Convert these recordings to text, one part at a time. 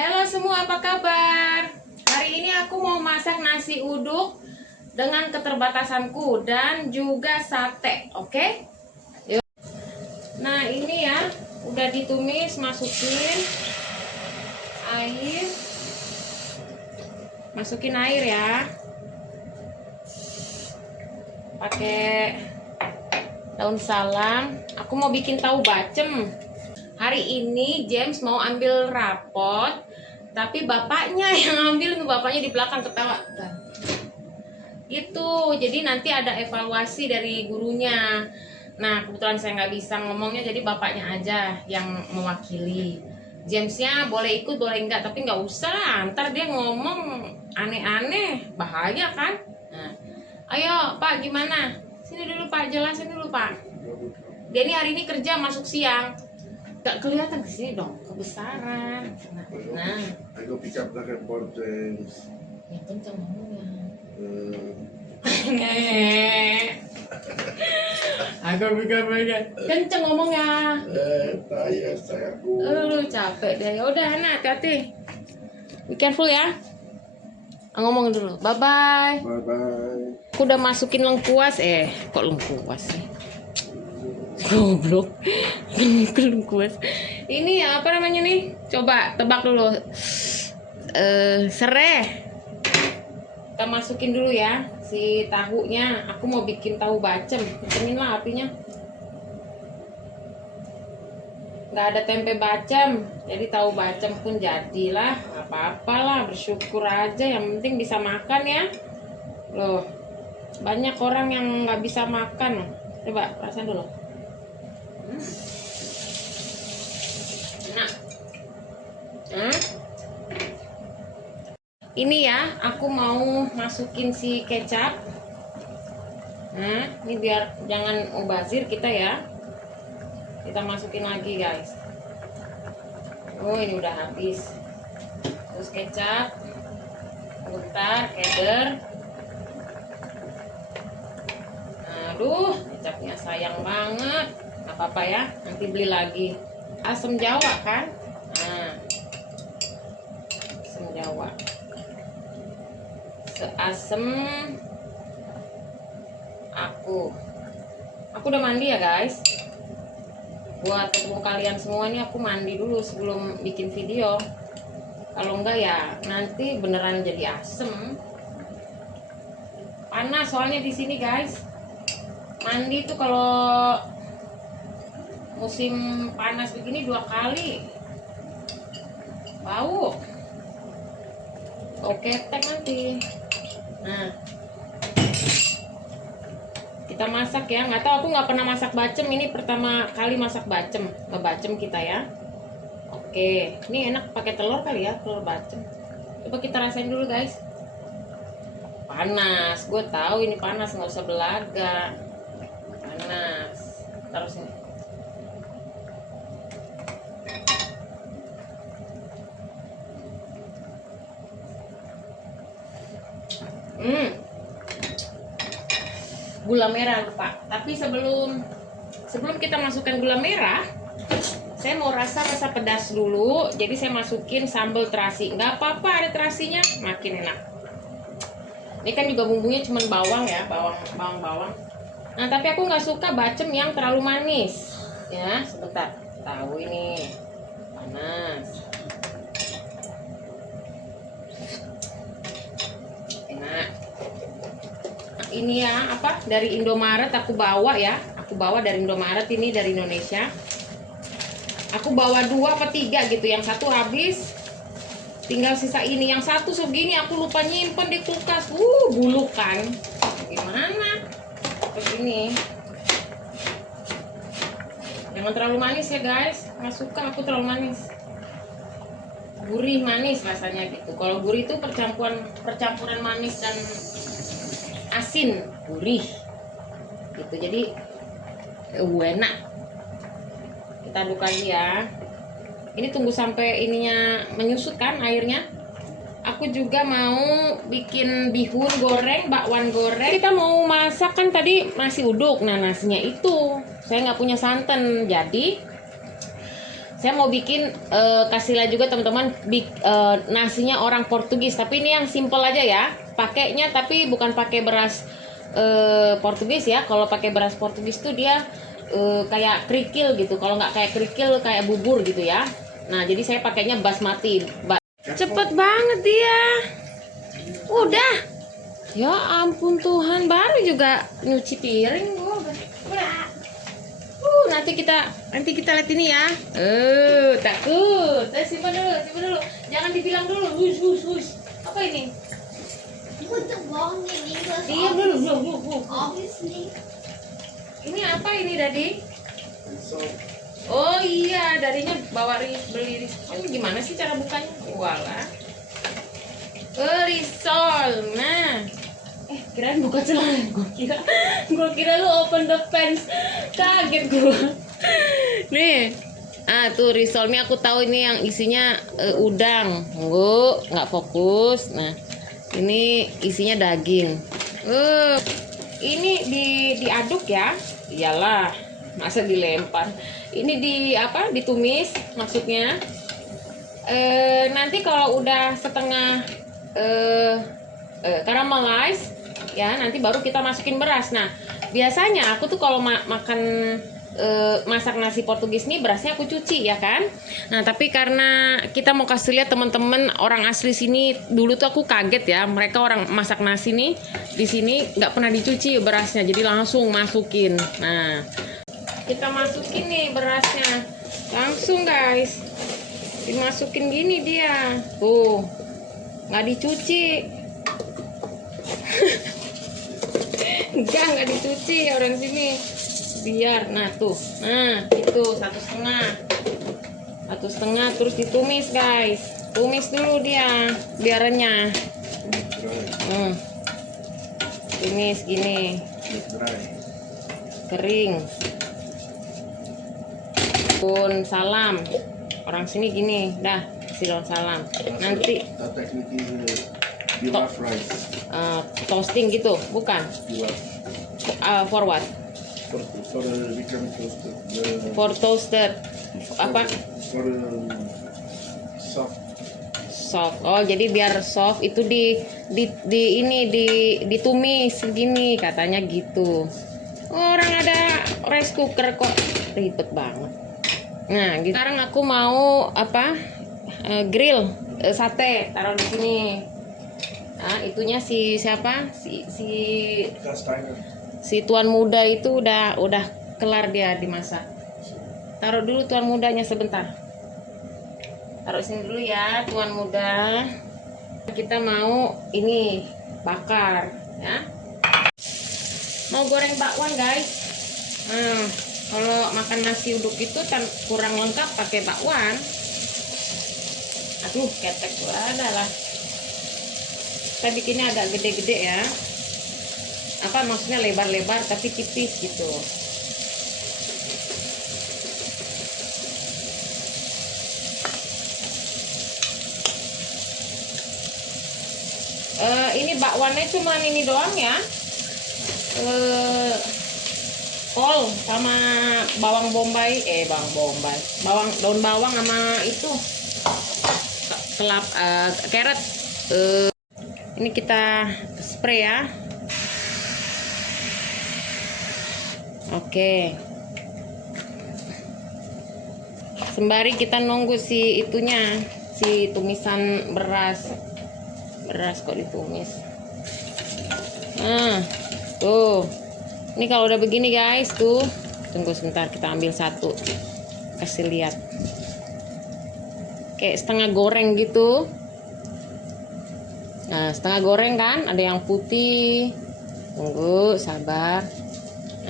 Halo semua, apa kabar? Hari ini aku mau masak nasi uduk dengan keterbatasanku dan juga sate, oke? Yuk. Nah ini ya, udah ditumis, masukin air. Masukin air ya. Pakai daun salam. Aku mau bikin tahu bacem. Hari ini James mau ambil rapot, tapi bapaknya yang ambil, bapaknya di belakang ketawa. Itu, jadi nanti ada evaluasi dari gurunya. Nah, kebetulan saya nggak bisa ngomongnya, jadi bapaknya aja yang mewakili. Jamesnya boleh ikut, boleh enggak, tapi nggak usah lah. Ntar dia ngomong aneh-aneh, bahaya kan? Nah, ayo Pak, gimana? Sini dulu Pak, jelasin dulu Pak. Dia ini hari ini kerja masuk siang. Gak kelihatan kesini dong, kebesaran. Nah, Ayo pick up the reporters. yang kenceng ngomongnya. Agak bega-bega. Kenceng ngomongnya. Saya Capek deh. Ya udah, Hana, hati-hati. Be careful ya. Ngomong dulu. Bye bye. Bye bye. Aku udah masukin lengkuas. Kok lengkuas sih? Goblok. Lengkuas. Ini apa namanya nih? Coba tebak dulu. Serai. Kita masukin dulu ya si tahunya. Aku mau bikin tahu bacem. Kencengin lah apinya. Nggak ada tempe bacem, jadi tahu bacem pun jadilah. Nggak apa-apa lah, bersyukur aja. Yang penting bisa makan ya. Loh, banyak orang yang nggak bisa makan. Coba rasain dulu. Enak. Ini ya, aku mau masukin si kecap. Nah, ini biar jangan mubazir kita ya. Kita masukin lagi guys. Oh, ini udah habis. Terus kecap, bentar, cheddar. Aduh, kecapnya sayang banget. Gak apa-apa ya, nanti beli lagi. Asam Jawa kan? Nah, asam Jawa. Seasem aku udah mandi ya guys. Buat ketemu kalian semua nih, aku mandi dulu sebelum bikin video. Kalau enggak ya nanti beneran jadi asem. Panas soalnya di sini guys. Mandi tuh kalau musim panas begini 2 kali. Bau. Oke, ketek nanti. Nah, kita masak ya. Nggak tahu, aku nggak pernah masak bacem. Ini pertama kali masak bacem, ngebacem kita ya. Oke, ini enak pakai telur kali ya, telur bacem. Coba kita rasain dulu guys. Panas, gue tahu ini panas, nggak usah belaga. Panas. Taruh sini. Gula merah lupa. Tapi sebelum kita masukkan gula merah, saya mau rasa pedas dulu. Jadi saya masukin sambal terasi. Nggak apa-apa ada terasinya, makin enak. Ini kan juga bumbunya cuma bawang ya, bawang. Nah, tapi aku nggak suka bacem yang terlalu manis. Ya, sebentar. Tahu ini panas. Enak. Ini ya apa dari Indomaret aku bawa ya. Aku bawa dari Indomaret, ini dari Indonesia. Aku bawa 2 apa 3 gitu. Yang satu habis, tinggal sisa ini. Yang satu segini aku lupa nyimpen di kulkas. Buluk kan. Gimana? Terus ini. Jangan terlalu manis ya guys. Nggak suka aku terlalu manis. Gurih manis rasanya gitu. Kalau gurih itu percampuran manis dan asin, gurih gitu. Jadi enak. Kita aduk lagi ya. Ini tunggu sampai ininya menyusut kan airnya. Aku juga mau bikin bihun goreng, bakwan goreng. Kita mau masak kan tadi nasi uduk. Nah, nasinya itu saya nggak punya santan, jadi Saya mau bikin kasih lihat juga teman-teman nasinya orang Portugis, tapi ini yang simple aja ya. Pakainya tapi bukan pakai beras Portugis ya. Kalau pakai beras Portugis tuh dia kayak kerikil gitu. Kalau nggak kayak kerikil kayak bubur gitu ya. Nah, jadi saya pakainya basmati. Cepet banget dia. Udah. Ya ampun Tuhan, baru juga nyuci piring. Nanti kita lihat ini ya. Takut. Simpan dulu. Jangan dibilang dulu. Hush. Apa ini? Put the wrong in English. Diam dulu. Obviously. Ini apa ini, Dadi? So, Oh iya, darinya beli risol. Ini gimana sih cara bukanya? Walah. Risol. Nah. Kirain buka celana. Gua kira lu open the pants. Kaget gua. Nih. Tuh risol mie aku tahu ini yang isinya udang. Nggak fokus. Nah, ini isinya daging. Ini diaduk ya. Iyalah, masa dilempar. Ini ditumis maksudnya. Nanti kalau udah setengah caramelize ya, nanti baru kita masukin beras. Nah, biasanya aku tuh kalau makan masak nasi Portugis nih berasnya aku cuci ya kan. Nah, tapi karena kita mau kasih lihat teman-teman orang asli sini, dulu tuh aku kaget ya, mereka orang masak nasi nih di sini nggak pernah dicuci berasnya, jadi langsung masukin. Nah, kita masukin nih berasnya langsung guys, dimasukin gini dia tuh, nggak dicuci. Enggak dicuci orang sini biar. Nah tuh, itu 1,5 terus ditumis guys, tumis dulu dia biar renyah. Tumis gini kering. Pun salam orang sini gini dah, kasih daun salam. Nanti that technique is pilaf rice. toasting gitu bukan? Pilaf. For what? For the become toasted. For toasted apa? For soft. Soft. Oh, jadi biar soft itu ditumis segini katanya gitu. Orang ada rice cooker kok, ribet banget. Nah, gitu. Sekarang aku mau grill sate, taruh di sini. Nah, itunya siapa? Si tuan muda itu udah kelar dia dimasak. Taruh dulu tuan mudanya sebentar. Taruh sini dulu ya tuan muda. Kita mau ini bakar ya. Mau goreng bakwan guys. Nah, kalau makan nasi uduk itu kurang lengkap pakai bakwan. Aduh, ketek ada lah. Saya bikinnya agak gede-gede ya. Maksudnya lebar-lebar tapi tipis gitu. Ini bakwannya cuma ini doang ya. Kol sama bawang bombay, daun bawang sama itu carrot. Ini kita spray ya. Oke. Sembari kita nunggu si tumisan beras kok ditumis. Nah, tuh. Ini kalau udah begini guys, tuh. Tunggu sebentar, kita ambil satu. Kasih lihat. Kayak setengah goreng gitu. Nah, setengah goreng kan, ada yang putih. Tunggu, sabar.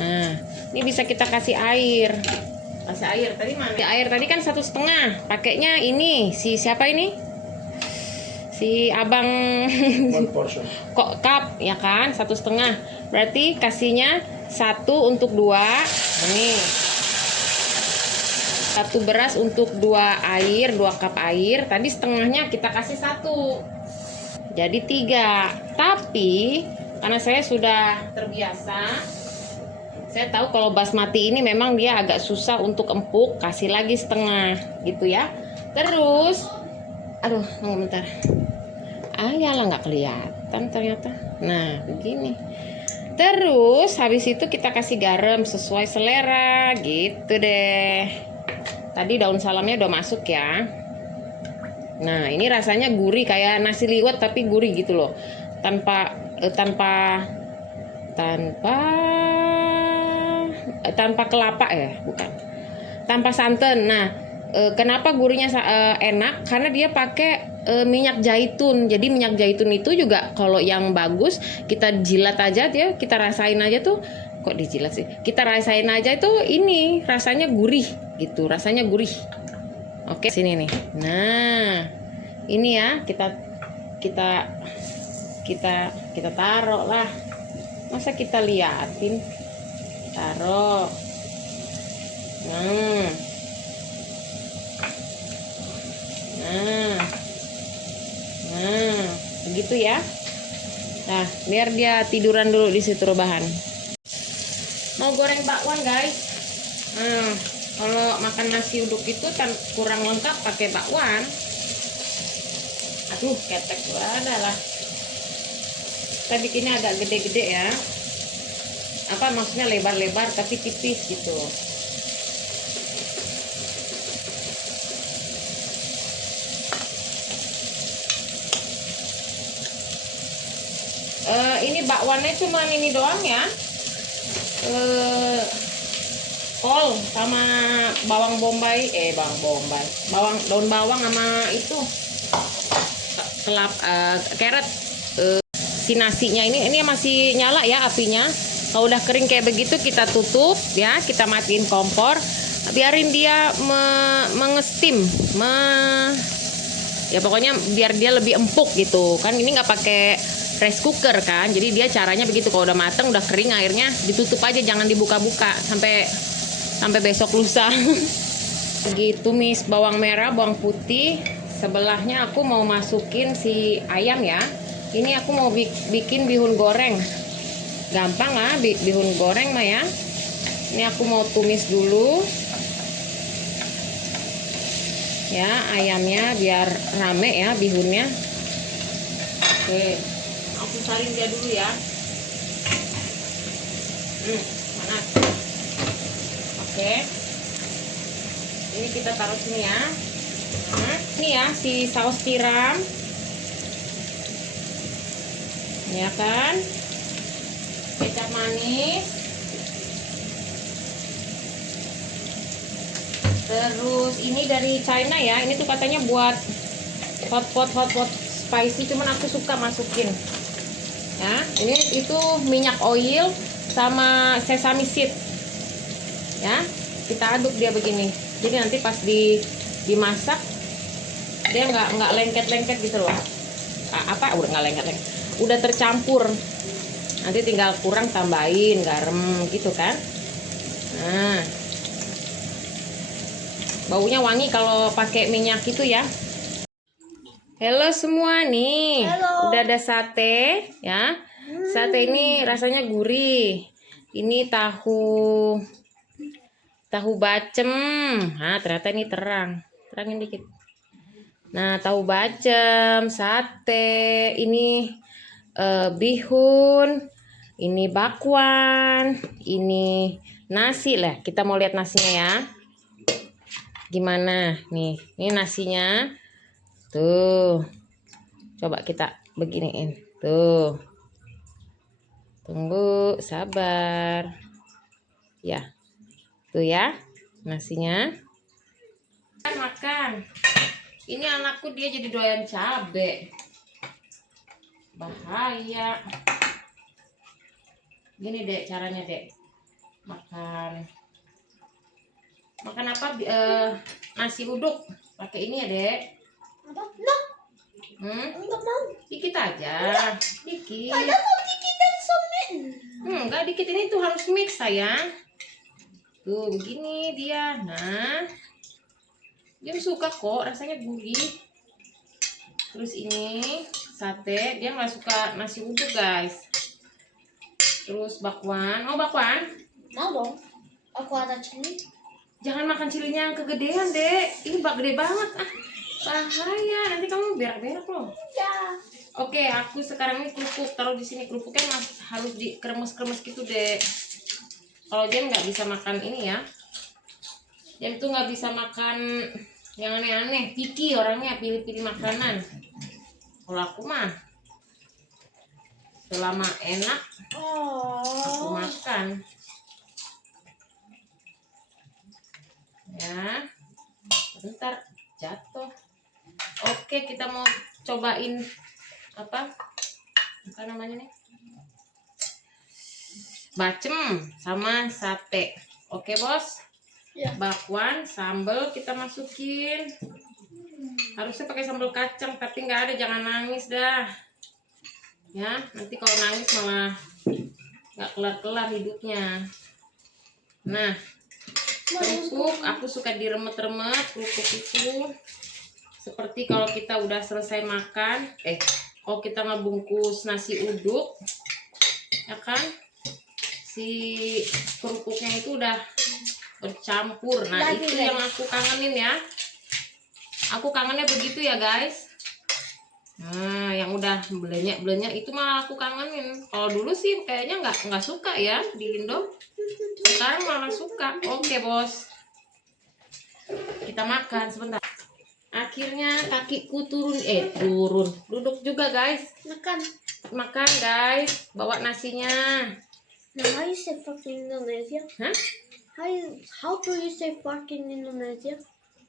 Nah, ini bisa kita kasih air. Tadi mana? Air tadi kan 1,5. Pakainya ini siapa ini? Si abang kok cup ya kan, 1,5. Berarti kasihnya 1 untuk 2. Ini 1 beras untuk 2 cup air. Tadi setengahnya kita kasih 1. Jadi 3. Tapi karena saya sudah terbiasa, Saya tahu kalau basmati ini memang dia agak susah untuk empuk, kasih lagi setengah gitu ya. Terus, aduh, tunggu bentar. Ya lah nggak kelihatan ternyata. Nah, begini. Terus habis itu kita kasih garam sesuai selera gitu deh. Tadi daun salamnya udah masuk ya. Nah, ini rasanya gurih kayak nasi liwet tapi gurih gitu loh. Tanpa tanpa tanpa kelapa ya, bukan. Tanpa santan. Nah, kenapa gurihnya enak? Karena dia pakai minyak zaitun. Jadi minyak zaitun itu juga kalau yang bagus kita jilat aja dia, kita rasain aja tuh. Kok dijilat sih? Kita rasain aja itu ini rasanya gurih gitu, rasanya gurih. Oke, sini nih. Nah, ini ya kita taruh lah. Masa kita liatin? Taruh. Nah, begitu ya. Nah, biar dia tiduran dulu di situ rebahan. Mau goreng bakwan guys. Nah, kalau makan nasi uduk itu kan kurang lengkap pakai bakwan. Aduh, ketek ada lah. Kita bikinnya agak gede-gede ya. Apa maksudnya lebar-lebar tapi tipis gitu. Ini bakwannya cuma ini doang ya. Kol sama bawang bombay, daun bawang sama itu carrot. Si nasinya ini masih nyala ya apinya. Kalau udah kering kayak begitu kita tutup ya, kita matiin kompor, biarin dia mengestim, ya pokoknya biar dia lebih empuk gitu kan. Ini nggak pakai rice cooker kan, jadi dia caranya begitu. Kalau udah mateng, udah kering airnya, ditutup aja, jangan dibuka-buka sampai besok lusa. Begitu tumis bawang merah, bawang putih. Sebelahnya aku mau masukin si ayam ya. Ini aku mau bikin bihun goreng. Gampang lah bihun goreng mah ya. Ini aku mau tumis dulu ya ayamnya biar rame ya bihunnya. Oke, aku saring dia dulu ya. Panas. Oke, ini kita taruh sini ya. Nah, ini ya si saus tiram ya kan, kecap manis, terus ini dari China ya. Ini tuh katanya buat hot pot spicy, cuman aku suka masukin ya. Ini itu minyak oil sama sesame seed ya, kita aduk dia begini, jadi nanti pas dimasak dia nggak lengket gitu loh. Udah nggak lengket, udah tercampur. Nanti tinggal kurang tambahin garam gitu kan. Nah, baunya wangi kalau pakai minyak itu ya. Halo semua nih. Halo. Udah ada sate ya. Sate ini rasanya gurih. Ini tahu bacem. Nah, ternyata ini terangin dikit. Nah, tahu bacem, sate, ini bihun, ini bakwan, ini nasi lah. Kita mau lihat nasinya ya. Gimana nih? Ini nasinya. Tuh. Coba kita beginiin. Tuh. Tunggu, sabar. Ya. Tuh ya, nasinya. Makan. Ini anakku dia jadi doyan cabe. Bahaya. Gini dek caranya dek. Makan apa? Nasi uduk. Pakai ini ya dek. Apa? Nah, enggak mau. Dikit aja. Dikit. Ada mau dikitin sumin. Enggak dikit, ini tuh harus mix sayang. Tuh begini dia. Nah. Dia suka kok, rasanya gurih. Terus ini sate, dia nggak suka nasi uduk guys. Terus bakwan, mau bakwan? Mau dong. Aku ada cili. Jangan makan cilinya yang kegedean, Dek. Ini gede banget. Ah, bahaya. Nanti kamu berak-berak loh. Ya. Oke, aku sekarang ini kerupuk. Taruh di sini kerupuknya harus dikremes-kremes gitu, Dek. Kalau Jem nggak bisa makan ini ya. Jem tuh nggak bisa makan yang aneh-aneh. Picky orangnya, pilih-pilih makanan. Kalau aku mah selama enak aku Oh. makan. Ya, bentar jatuh. Oke, kita mau cobain apa namanya nih, bacem sama sate. Oke bos, Ya. bakwan sambal kita masukin. Harusnya pakai sambal kacang tapi nggak ada, jangan nangis dah ya, nanti kalau nangis malah nggak kelar-kelar hidupnya. Nah, kerupuk aku suka diremet-remet kerupuk itu, seperti kalau kita udah selesai makan, kalau kita ngebungkus nasi uduk ya kan, si kerupuknya itu udah bercampur. Nah itu yang aku kangenin ya, aku kangennya begitu ya guys. Nah yang udah belenyek itu malah aku kangenin. Kalau dulu sih kayaknya nggak suka ya di Indo, sekarang malah suka. Oke bos, kita makan sebentar. Akhirnya kakiku turun duduk juga guys. Makan guys, bawa nasinya. Now how you say fuck in Indonesia? Hah? How do you say fuck in Indonesia?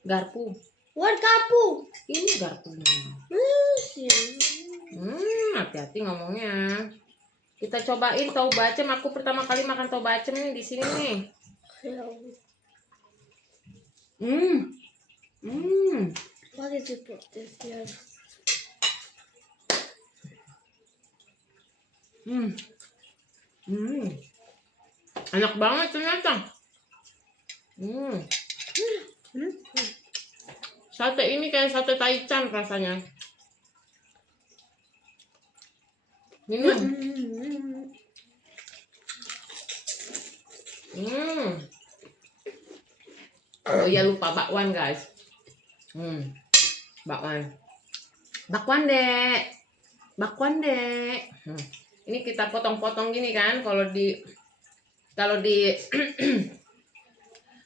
Garpu. What garpu? Ini garpunya. Hati-hati ngomongnya. Kita cobain tahu bacem. Aku pertama kali makan tahu bacem nih di sini nih. What did you put this here? Enak banget ternyata. Sate ini kayak sate taichan rasanya. Minum. Oh iya lupa bakwan guys. Bakwan dek. Ini kita potong-potong gini kan, kalau di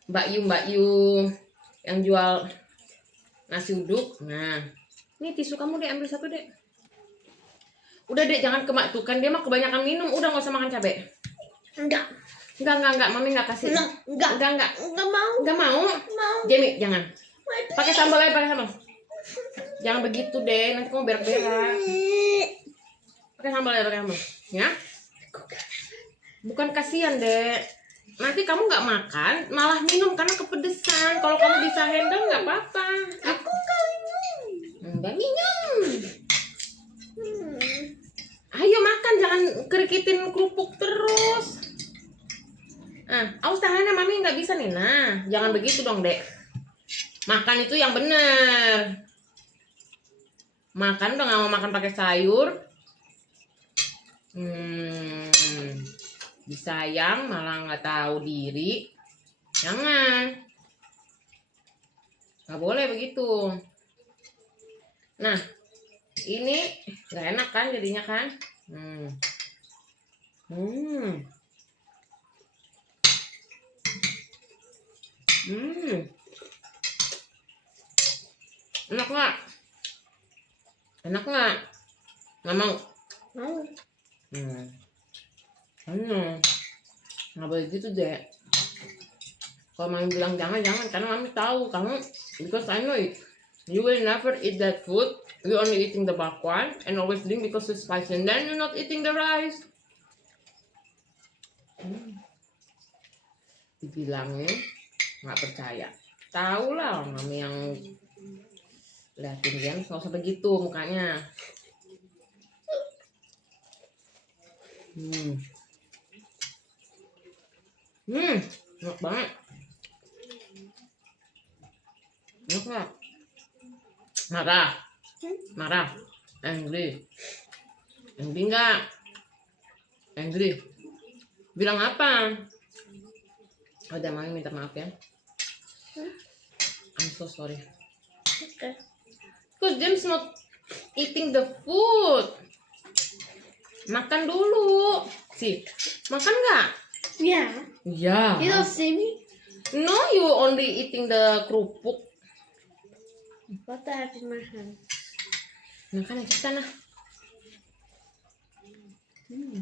Mbak Yu yang jual nasi uduk. Nah, ini tisu kamu deh, ambil satu dek. Udah dek, jangan kematukan, dia mah kebanyakan minum. Udah nggak usah makan cabai. Enggak, mami nggak kasih. Enggak mau. Jamie jangan. Pakai sambal aja, pakai sambal. Jangan begitu deh, nanti kamu berak-berak. Pakai sambal ya. Bukan kasihan dek, nanti kamu nggak makan malah minum karena kepedesan. Kalau kamu bisa handle nggak apa-apa. Aku kangen. Mbak minum. Ayo makan, jangan kerikitin kerupuk terus. Awas tangannya, mami nggak bisa nih. Nah, jangan begitu dong dek. Makan itu yang bener. Makan udah nggak mau makan pakai sayur. Disayang malah nggak tahu diri. Jangan, nggak boleh begitu. Nah ini nggak enak kan jadinya kan. Enak nggak? Nggak mau. Nggak boleh gitu deh. Kalau mami bilang jangan, karena mami tahu kamu, because I know it, you will never eat that food. You only eating the bakwan and always drink because it's spicy, and then you're not eating the rice. Dibilangin nggak percaya. Tahu lah mami yang liatin dia, nggak usah begitu mukanya. Enak banget. Enak nggak? Marah. Angry nggak? Angry. Bilang apa? Udah, mami minta maaf ya. Hmm? I'm so sorry. Okay. Because James not eating the food. Makan dulu. Sih, makan nggak? Yeah. Ya. You don't see me? No, you only eating the kerupuk. What I have in my hand? Makan aja sana. Hmm.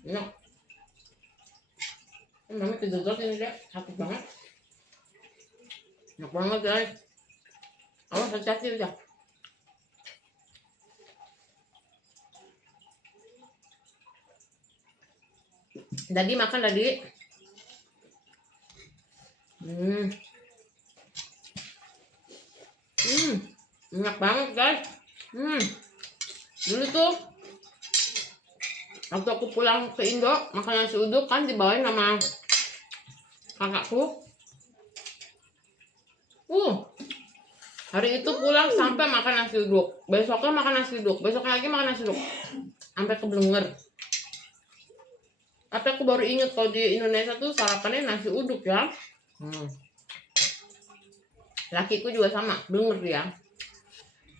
Enak. Mami tidur ini deh, sakit banget. Enak banget guys. Awas hati-hati udah. Dadi makan Dadi. Enak banget guys. Dulu tuh waktu aku pulang ke Indo makan nasi uduk kan dibawain sama kakakku. Hari itu pulang sampai makan nasi uduk. Besoknya makan nasi uduk. Besoknya lagi makan nasi uduk. Sampai kebelenger. Tapi aku baru inget kalau di Indonesia tuh sarapannya nasi uduk ya. Lakiku juga sama, denger dia.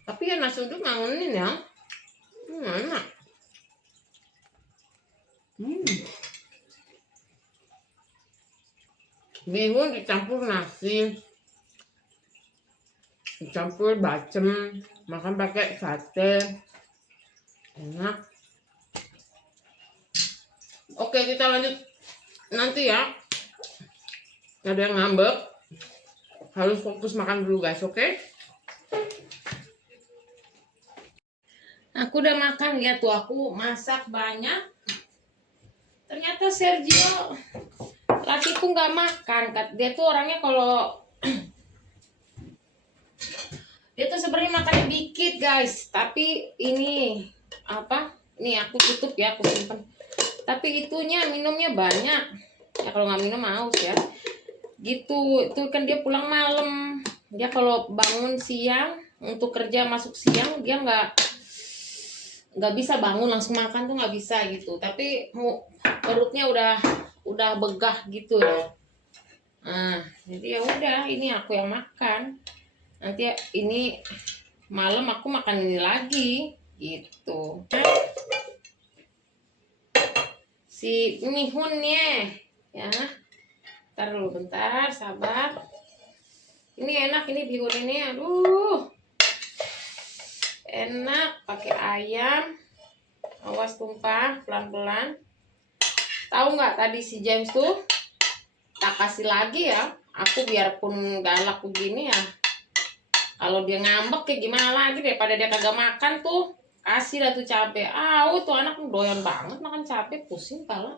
Tapi ya nasi uduk ngangenin ya. Enak. Bihun dicampur nasi, dicampur bacem, makan pakai sate, enak. Oke, kita lanjut nanti ya. Ada yang ngambek, harus fokus makan dulu guys, oke? Aku udah makan, lihat tuh aku masak banyak. Ternyata Sergio lakiku nggak makan. Dia tuh orangnya kalau dia tuh sebenarnya makannya dikit guys, tapi ini apa? Nih aku tutup ya, aku simpen. Tapi itunya minumnya banyak. Ya kalau nggak minum haus ya. Gitu, itu kan dia pulang malam. Dia kalau bangun siang untuk kerja masuk siang dia nggak bisa bangun langsung makan tuh nggak bisa gitu. Tapi perutnya udah begah gitu ya. Nah, jadi ya udah ini aku yang makan. Nanti ini malam aku makan ini lagi gitu. Si mihunnya ya. Ntar dulu bentar, sabar. Ini enak ini bihun ini, aduh. Enak pakai ayam. Awas tumpah pelan-pelan. Tahu nggak tadi si James tuh tak kasih lagi ya. Aku biarpun galak begini ya. Kalau dia ngambek kayak gimana lagi daripada dia kagak makan tuh. Kasih lah tuh cabe. Tuh anak doyan banget makan cabe, pusing pala.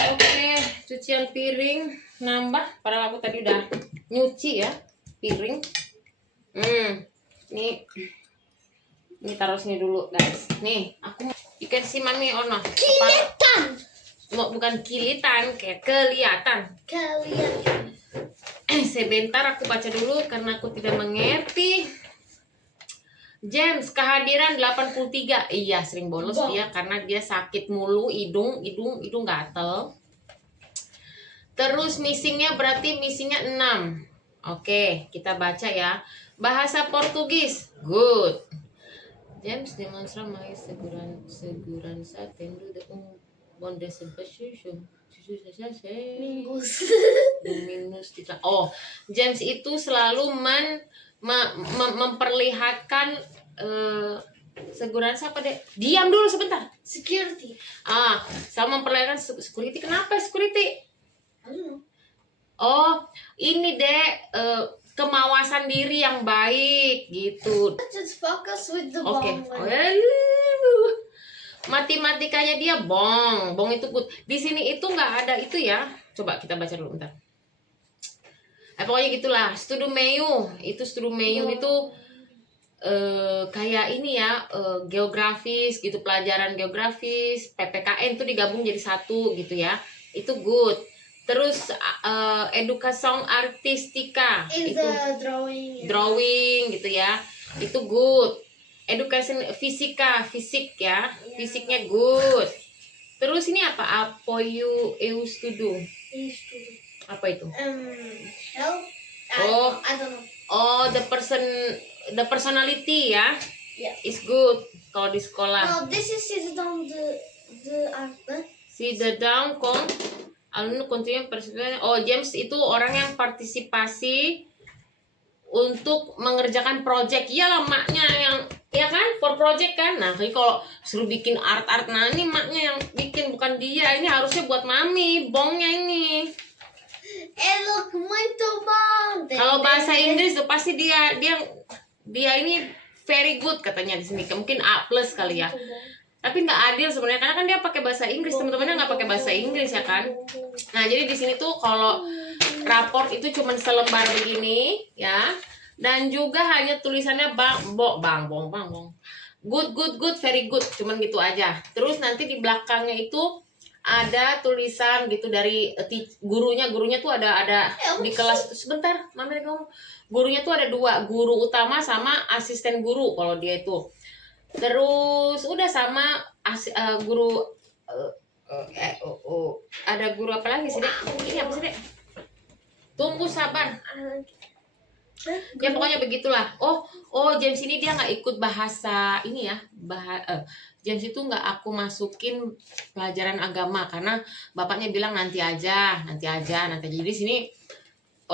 Oke, cucian piring nambah. Padahal aku tadi udah nyuci ya piring. Ini taruh sini dulu guys. Nih, aku ikan si mami ono. Kilitan. Bukan kilitan, kayak kelihatan. Sebentar aku baca dulu karena aku tidak mengerti. James kehadiran 83. Iya, sering bolos dia karena dia sakit mulu, hidung gatel. Terus missingnya berarti missingnya 6. Oke, kita baca ya. Bahasa Portugis. Good. James demonstra mais segurança tendo bom desempenho. James itu selalu memperlihatkan segurança apa deh? Diam dulu sebentar. Security. Sama memperlihatkan security. Kenapa security? I don't know. Oh, ini deh kemawasan diri yang baik gitu. Just focus with the Oke. bomb. Matematikanya dia bong itu good. Di sini itu nggak ada itu ya. Coba kita baca dulu bentar. Pokoknya gitulah. Studium meyu itu kayak ini ya, geografis gitu, pelajaran geografis, PPKN tuh digabung jadi satu gitu ya. Itu good. Terus educação artística Is itu the drawing gitu ya. Itu good. education fisik ya. Fisiknya good. Terus ini apa? Apa you used to do? Apa itu? Help. Oh. I don't know. Oh, the personality ya. Yeah. Is good kalau di sekolah. No, this is sit down the actor. Si the down con alumni continue participate. Oh, James itu orang yang partisipasi untuk mengerjakan project. Iyalah maknya yang ya kan for project kan. Nah, jadi kalau suruh bikin art nah ini maknya yang bikin bukan dia. Ini harusnya buat mami, bongnya ini. Look, muito bom. Kalau bahasa Inggris tuh pasti dia ini very good katanya di sini. Mungkin A+ kali ya. Tapi nggak adil sebenarnya karena kan dia pakai bahasa Inggris, teman-temannya nggak pakai bahasa Inggris ya kan. Nah, jadi di sini tuh kalau raport itu cuma selembar begini ya. Dan juga hanya tulisannya bang bong. Good, very good, cuman gitu aja. Terus nanti di belakangnya itu ada tulisan gitu dari gurunya tuh ada di kelas. Sebentar, Mama ngomong. Gurunya tuh ada 2, guru utama sama asisten guru kalau dia itu. Terus udah sama guru ada guru apa lagi sih, Dek? Ini apa sih, Dek? Tunggu sabar. Ya pokoknya begitulah. Oh James ini dia nggak ikut bahasa ini ya. James itu nggak aku masukin pelajaran agama karena bapaknya bilang nanti aja. Jadi di sini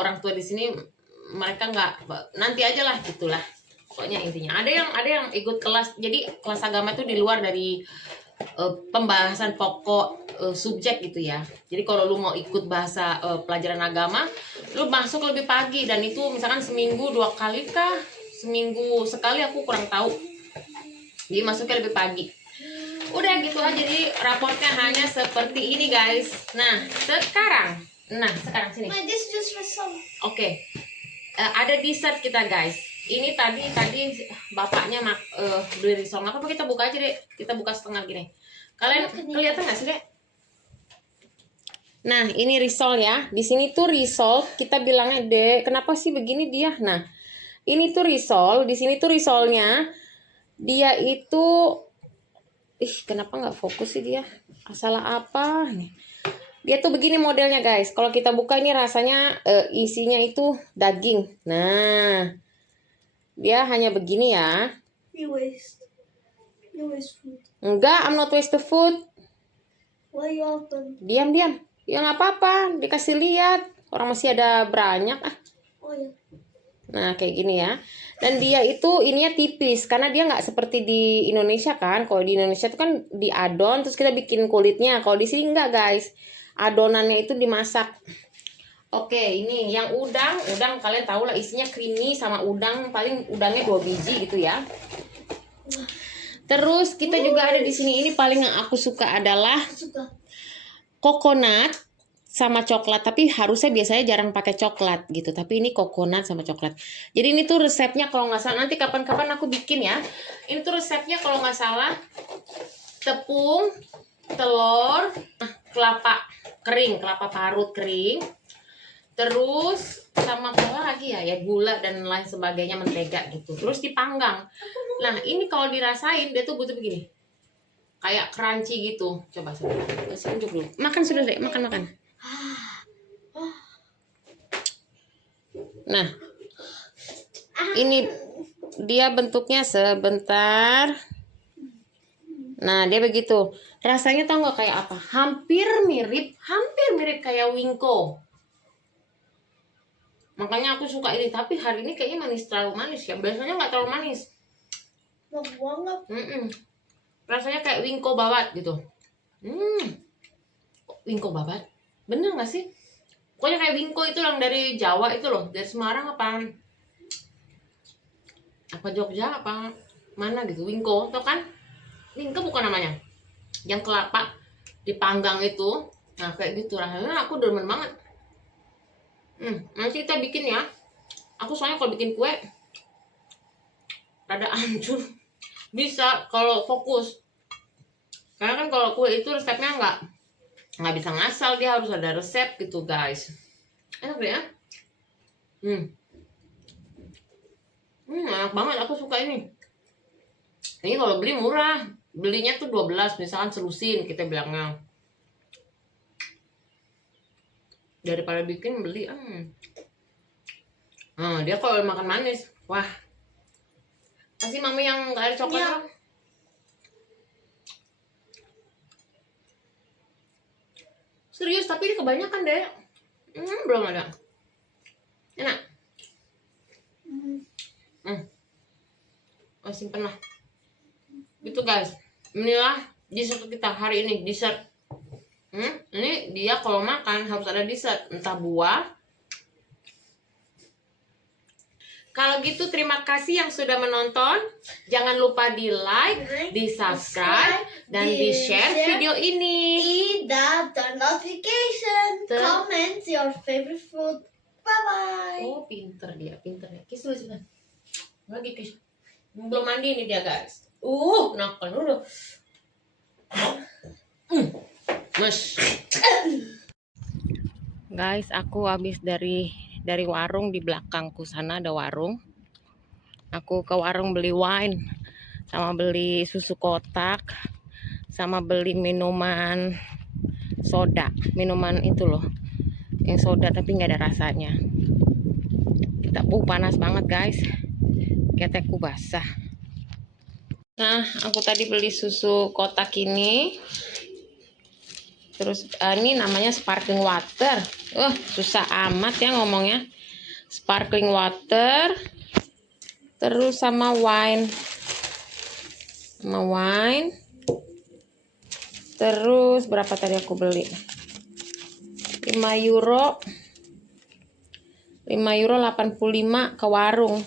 orang tua di sini mereka nggak, nanti aja lah gitulah. Pokoknya intinya ada yang ikut kelas. Jadi kelas agama itu di luar dari pembahasan pokok subjek gitu ya. Jadi kalau lu mau ikut bahasa pelajaran agama, lu masuk lebih pagi dan itu misalkan seminggu 2 kali kah? Seminggu sekali aku kurang tahu. Jadi masuknya lebih pagi. Udah gitu aja, jadi raportnya hanya seperti ini guys. Nah sekarang sini. This just for some. Oke. Ada dessert kita guys. Ini tadi bapaknya beli risol. Apa kita buka aja deh. Kita buka setengah gini. Kalian kelihatan nggak sih deh? Nah ini risol ya. Di sini tuh risol kita bilangnya deh. Kenapa sih begini dia? Nah ini tuh risol. Di sini tuh risolnya. Dia itu kenapa nggak fokus sih dia? Salah apa? Dia tuh begini modelnya guys. Kalau kita buka ini rasanya isinya itu daging. Nah, dia hanya begini ya. You waste food. Enggak, I'm not waste the food. Why you open? Diam. Ya nggak apa-apa, dikasih lihat. Orang masih ada banyak ah. Oh ya. Nah kayak gini ya. Dan dia itu ininya tipis karena dia nggak seperti di Indonesia kan. Kalau di Indonesia itu kan diadon terus kita bikin kulitnya. Kalau di sini enggak guys. Adonannya itu dimasak. Oke, ini yang udang kalian tahu lah isinya creamy sama udang, paling udangnya 2 biji gitu ya. Terus kita juga ada di sini, ini paling yang aku suka adalah coconut sama coklat, tapi harusnya biasanya jarang pakai coklat gitu, tapi ini coconut sama coklat. Jadi ini tuh resepnya kalau nggak salah, nanti kapan-kapan aku bikin ya. Ini tuh resepnya kalau nggak salah tepung, telur, kelapa kering, kelapa parut kering, terus sama apa lagi ya gula dan lain sebagainya, mentega gitu, terus dipanggang. Nah ini kalau dirasain dia tuh butuh begini, kayak crunchy gitu. Coba unjuk dulu. Makan sudah deh, makan. Nah ini dia bentuknya sebentar. Nah dia begitu. Rasanya tau nggak kayak apa? Hampir mirip kayak wingko. Makanya aku suka ini. Tapi hari ini kayaknya terlalu manis ya. Biasanya nggak terlalu manis. Banget. Rasanya kayak wingko babat gitu. Wingko babat? Bener nggak sih? Pokoknya kayak wingko itu yang dari Jawa itu loh. Dari Semarang apa Jogja apa mana gitu. Wingko, tau kan? Wingko bukan namanya. Yang kelapa dipanggang itu. Nah kayak gitu rasanya, aku demen banget. Nanti kita bikin ya. Aku soalnya kalau bikin kue rada hancur. Bisa kalau fokus. Karena kan kalau kue itu resepnya nggak bisa ngasal, dia harus ada resep gitu guys. Enak deh ya. Enak banget, aku suka ini. Ini kalau beli murah, belinya tuh 12, misalkan selusin kita bilangnya. Daripada bikin beli, dia kalau makan manis, wah. Kasih mami yang nggak ada coklat. Ya. Dong. Serius, tapi ini kebanyakan deh. Belum ada. Enak. Oh, simpen lah. Gitu guys. Inilah dessert kita hari ini, dessert. Ini dia kalau makan harus ada dessert, entah buah. Kalau gitu terima kasih yang sudah menonton. Jangan lupa di like, di subscribe, dan di share video ini. Hit that notification. Comment your favorite food. Bye-bye. Oh, pinter dia. Kiss dulu sebentar. Lagi kiss. Belum mandi nih dia guys. Nakal dulu. Mas. Guys, aku habis dari warung di belakangku sana ada warung. Aku ke warung beli wine, sama beli susu kotak, sama beli minuman soda, minuman itu loh, yang soda tapi nggak ada rasanya. Kita panas banget guys, ketekku basah. Nah, aku tadi beli susu kotak ini. Terus ini namanya sparkling water. Susah amat ya ngomongnya. Sparkling water. Terus sama wine. Terus berapa tadi aku beli? 5 euro. 5 euro 85 ke warung.